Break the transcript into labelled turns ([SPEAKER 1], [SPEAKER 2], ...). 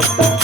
[SPEAKER 1] thank you